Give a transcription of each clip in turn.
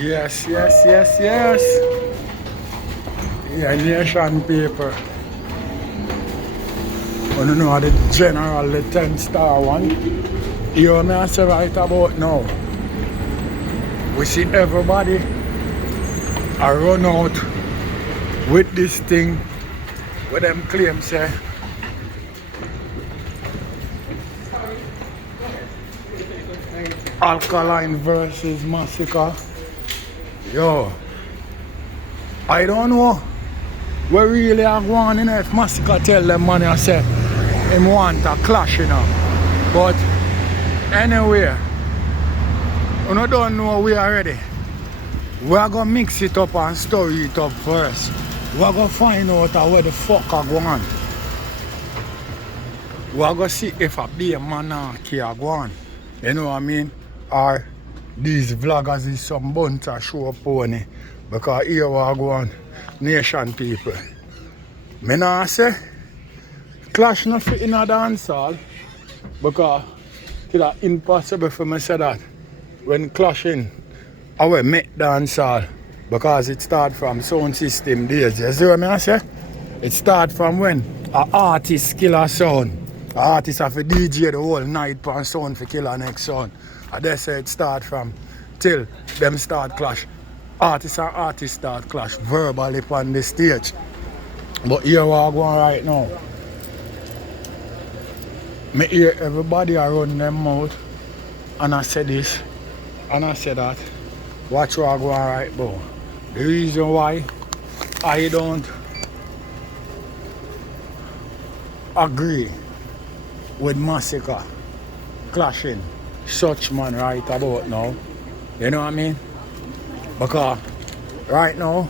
Yes. Yeah, nation paper. I don't know the general, the 10-star one. You know me I say right about now. We see everybody I run out with this thing where them claim say Alkaline versus Masicka. Yo, I don't know where really are going, you know, if Masicka tell them money I say him want a clash, you know. But anyway, you don't know we already. We are gonna mix it up and story it up first. We are gonna find out where the fuck I go on. We are gonna see if a be a monarchy are going. You know what I mean? Or these vloggers is some bunch of show pony. Because here we are going, nation people. Me nah say clash not fit in a dance hall. Because it's impossible for me to say that when clashing I will make dance hall. Because it start from sound system days. You see what I say? It start from when an artist kill a sound. An artist have a DJ the whole night for sound for kill a next sound. And they say it start from till them start clash. Artists and artists start clash verbally on the stage. But here we are going right now. Me hear everybody around them mouth. And I say this. And I say that. Watch what I go on right now. The reason why I don't agree with Masicka clashing such man right about now. You know what I mean? Because right now,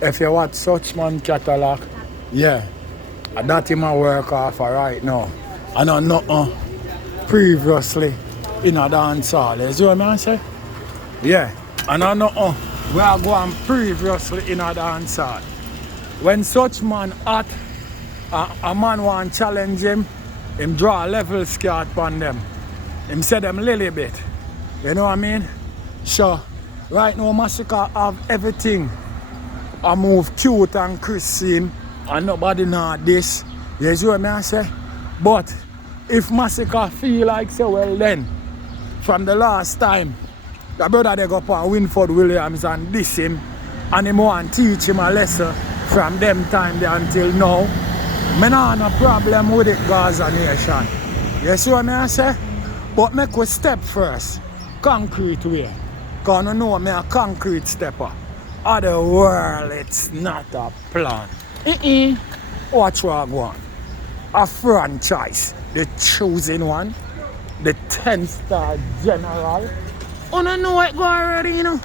if you watch such man catalog, yeah, that him a work off right now. And I'm not previously in a dance hall. You see what I say? Yeah. And I'm not we are going previously in a dance hall. When such man at a man want challenge him draw a level skirt on them. Him say them little bit. You know what I mean? So right now Masicka have everything. I move cute and crispy and nobody know this. You see what I say? But if Masicka feel like say well then from the last time the brother they go for Winford Williams and diss him and him want teach him a lesson from them time there until now. Me nah no problem with it, Gaza Nation. You see what I say? But make we step first. Concrete way. Cause you know me a concrete stepper. Other world it's not a plan. Watch what I go on. A franchise. The chosen one. The 10-star general. You don't know what go already, you know.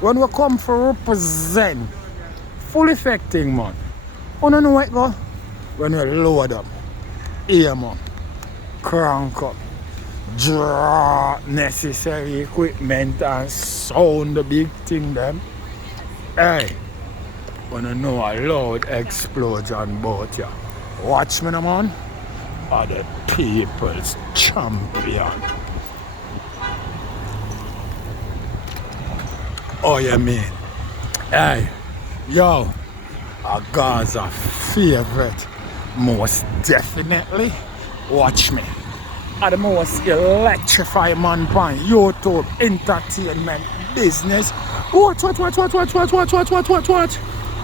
When we come for represent. Full effecting man. You don't know what go. When we load up, aim up, crank up, draw necessary equipment and sound the big thing them. Hey, when you know a loud explosion about you. Watch me, man. Are the people's champion. Oh, you mean? Hey, yo, a Gaza favorite. Most definitely, watch me. Are the most electrifying man on YouTube entertainment business. What?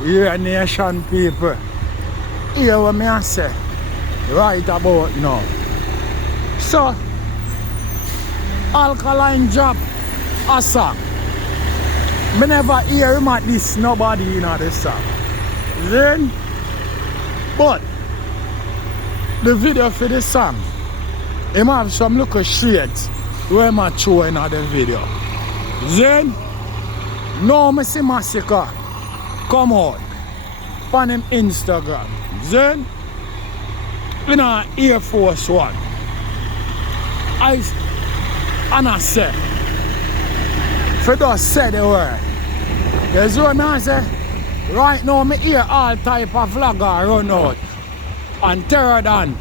Yeah, nation people. Hear what me I say right about now. So, Alkaline drop a song. Me never hear him at this nobody in this song. Then, but the video for this song, him have some little shades where him a show in the video. Then, now me see Masicka come out on him Instagram. Then, in a Air Force One, I say, for just say the word. You see what I say? Right now, me hear all type of vlogger run out. And third on,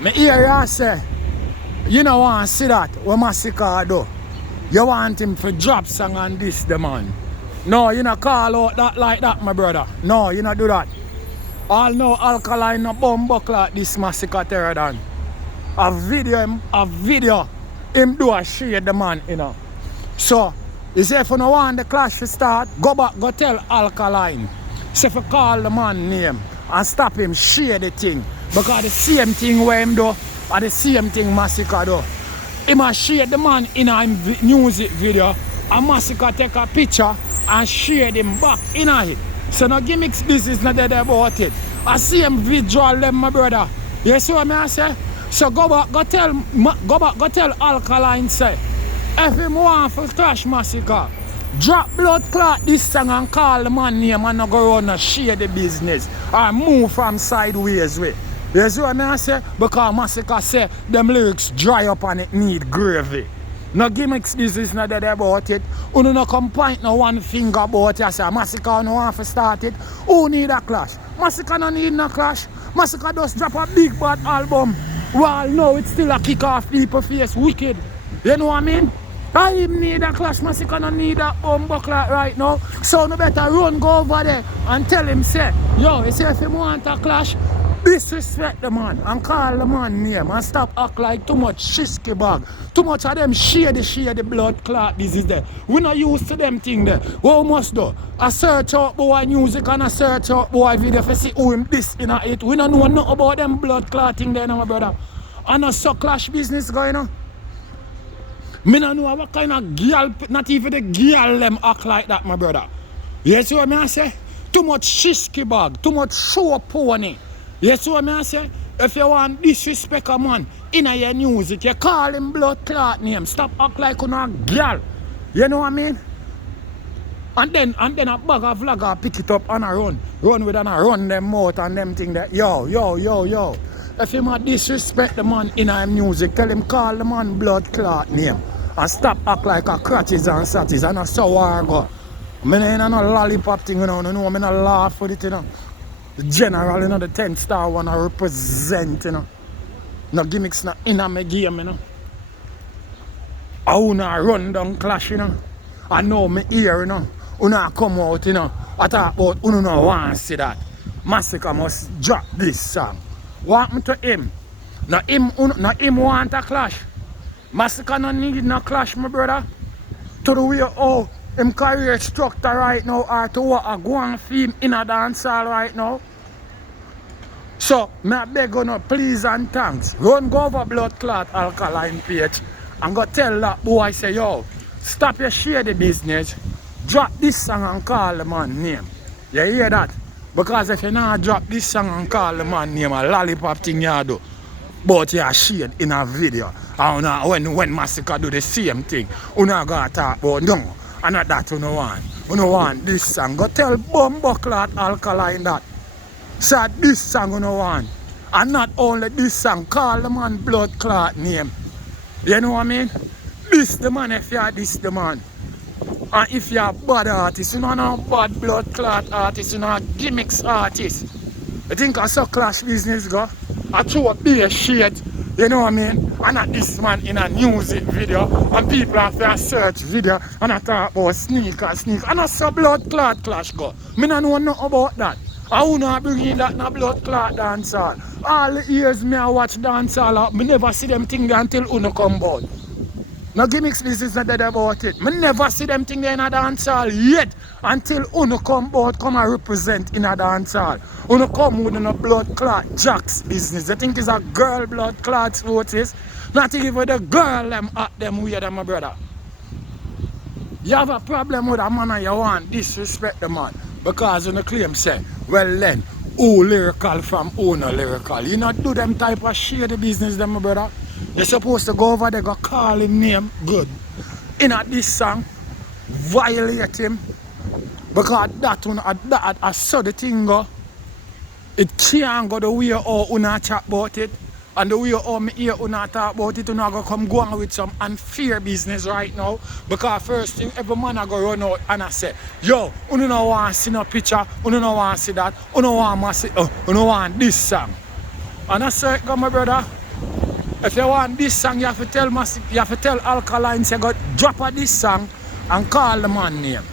me hear you say, you know want to see that, what Masicka do. You want him to drop song on this the man. No, you not call out that like that, my brother. No, you not do that. All no alkaline no bumbuck like this Masicka terror done. A video him do a shade the man, you know. So, you say if you don't want the clash to start, go back, go tell Alkaline. Say if you call the man name and stop him share the thing. Because the same thing where him do, and the same thing Masicka do. Him a share the man in a music video, and Masicka take a picture and share him back in it. So no gimmicks business not dead about it. I see him visual them, my brother. You see what I say? So go back, go tell Alkaline say, if him want to clash Masicka, drop blood clot this song and call the man name and not go around and share the business or move from sideways way. You see what I say? Because Masicka say them lyrics dry up and it need gravy. No gimmicks business not dead about it. Who no come point no one finger about it. Say Masicka no want to start it. Who need a clash? Masicka no need no clash. Masicka just drop a big bad album. Well, no, it's still a kick off people face wicked. You know what I mean? I even need a clash. Masicka no need a buckler right now. So no better run go over there and tell him say, yo, you see if you want a clash, disrespect the man and call the man name and stop act like too much shisky bag. Too much of them share the blood clot disease there. We not used to them thing there. What we must do? A search out boy music and a search out boy video for see who him this in a it. We don't know nothing about them blood clotting there now, my brother. And a so clash business going on. Me don't know what kind of girl, not even the girl them act like that, my brother. You see what I say? Too much shisky bag, too much show pony. You see what I say? If you want disrespect a man in your music, you call him blood clot name. Stop act like you're a girl. You know what I mean? And then a bag of vlogger pick it up and a run. Run with and a run them mouth and them thing that yo. If you want disrespect the man in your music, tell him call the man blood clot name. And stop act like a crutches and satties and a sour go. I ain't no lollipop thing, you know. I not laugh with it, you know. The general, you know, the 10-star one I represent, you know. No gimmicks not in my game, you know. I wanna run down clash, you know. I know me ear, you know. Una come out, you know. I talk about you no want to see that. Masicka must drop this song. What happened to him? Now him want a clash. Masicka no need no clash, my brother. To the way how him career structure right now or to what a go and film in a dancehall right now. So, I beg you no, please and thanks. Run go over blood clot alkaline page and go tell that boy say, yo, stop your share the business. Drop this song and call the man name. You hear that? Because if you not drop this song and call the man name, a lollipop thing you do. But you are shared in a video. And when Masicka do the same thing, you not gonna talk about no. And not that you don't want. You don't want this song. Go tell Bumbleclot Alkaline that. So this song you don't want. And not only this song, call the man blood clot name. You know what I mean? This the man if you are this the man. And if you are bad artist, you know no bad blood clot artist, you know gimmicks artist. You think I saw clash business go? I throw a beer shit. You know what I mean? And not this man in a music video and people have to search video and I talk about sneakers. And I saw blood clot clash go. Me don't know nothing about that. I will not bring in that no blood clot dancehall. All the years me I watch dancehall, me never see them thing there until Uno come out. No gimmicks business not dead about it. Me never see them thing there in a dancehall yet until Uno come out, come and represent in a dancehall. Uno come with a blood clot jacks business. I think it's a girl blood clot what is. Not even the girl them at them weird, my brother. You have a problem with a man and you want disrespect the man. Because you no claim say, well then, who lyrical from who no lyrical. You not do them type of shady business them, my brother. You're supposed to go over there, go call him name good. In this song, violate him. Because that one, I saw the thing go. It can't go the way how una chat about it. And the way how me hear una talk about it, una go come go on with some unfair business right now. Because first thing, every man I go run out and I say, yo, una no want to see no picture, una no want to see that, una want this song. And I say, go my brother. If you want this song, you have to tell Alkaline, say go drop a this song and call the man name.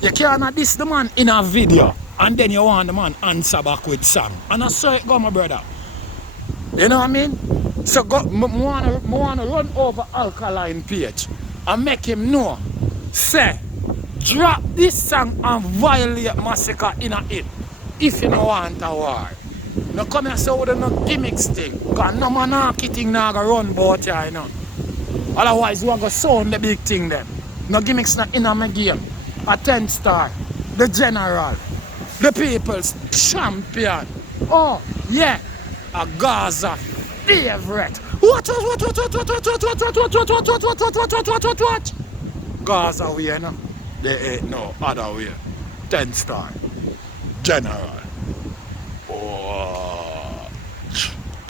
You can't diss the man in a video and then you want the man answer back with song. And I saw it go, my brother. You know what I mean? So go, I want to run over Alkaline page and make him know. Say, drop this song and violate Masicka in a hit. If you don't want a war. No come here so with no gimmicks thing. Because no monarchy thing now go run about here, you know. Otherwise you want to sound the big thing then. No gimmicks not in my game. A 10 star. The general. The people's champion. Oh, yeah. A Gaza favorite. What? Gaza way, no? There ain't no other way. 10 star. General.